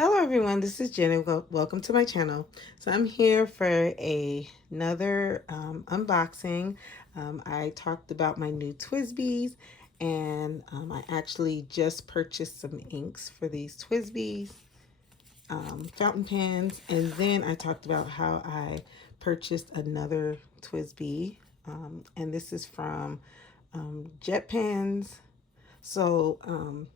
Hello everyone, this is Jenny. Welcome to my channel. So I'm here for another unboxing. I talked about my new Twsbies, and I actually just purchased some inks for these Twsbies fountain pens, and then I talked about how I purchased another Twsbi, and this is from Jet Pens. So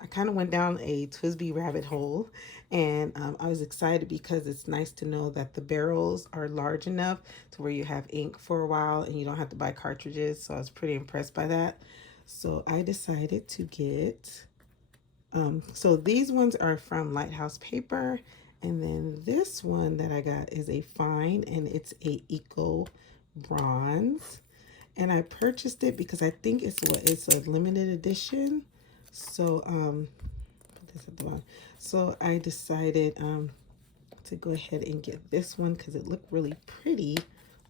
I kind of went down a Twsbi rabbit hole, and I was excited because it's nice to know that the barrels are large enough to where you have ink for a while and you don't have to buy cartridges. So I was pretty impressed by that. So I decided to get, so these ones are from Lighthouse Paper, and then this one that I got is a fine, and it's a eco bronze. And I purchased it because I think it's a limited edition. So put this at the bottom. So I decided to go ahead and get this one because it looked really pretty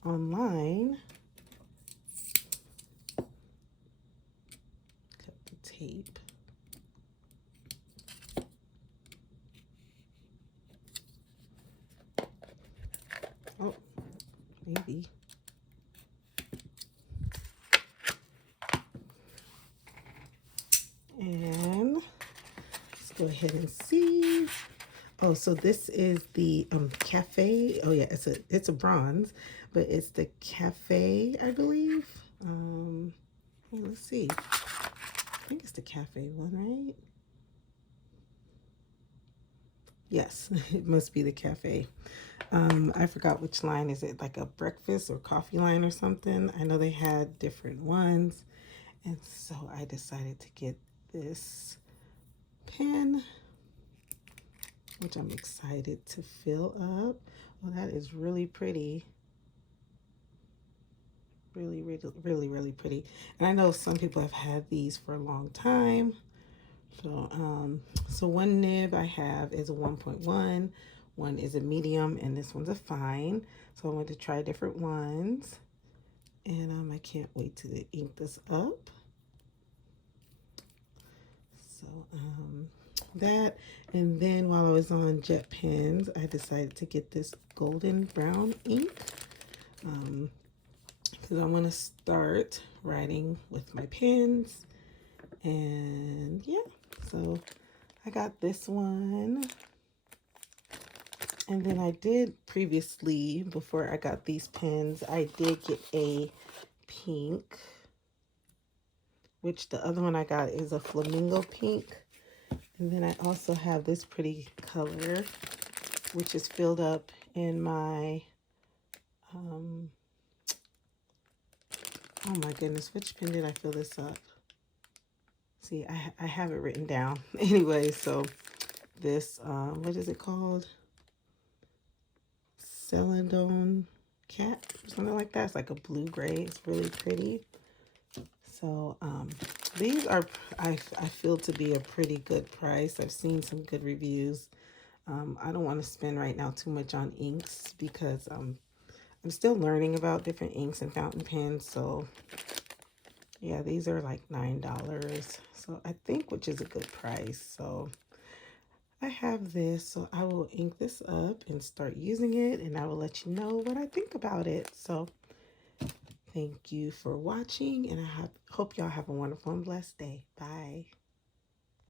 online. Cut the tape. Oh, maybe. And let's go ahead and see. Oh, so this is the Caffe. Oh yeah, it's a bronze, but it's the Caffe, I believe. Let's see. I think it's the Caffe one, right? Yes, it must be the Caffe. I forgot which line. Is it like a breakfast or coffee line or something? I know they had different ones, and so I decided to get this pen, which I'm excited to fill up. Oh, that is really pretty. Really, really, really, really pretty. And I know some people have had these for a long time. So one nib I have is a 1.1, one is a medium, and this one's a fine. So I want to try different ones, and I can't wait to ink this up. So that, and then while I was on Jet Pens, I decided to get this golden brown ink because I want to start writing with my pens. And yeah, so I got this one. And then I did previously, before I got these pens, I did get a pink, which the other one I got is a flamingo pink. And then I also have this pretty color, which is filled up in my, oh my goodness, which pen did I fill this up? See, I have it written down. Anyway, so this, what is it called? Celadon Cat, or something like that. It's like a blue gray. It's really pretty. So these are, I feel to be a pretty good price. I've seen some good reviews. I don't want to spend right now too much on inks because I'm still learning about different inks and fountain pens. So yeah, these are like $9. So I think, which is a good price. So I have this, so I will ink this up and start using it, and I will let you know what I think about it. So thank you for watching, and I hope y'all have a wonderful and blessed day. Bye.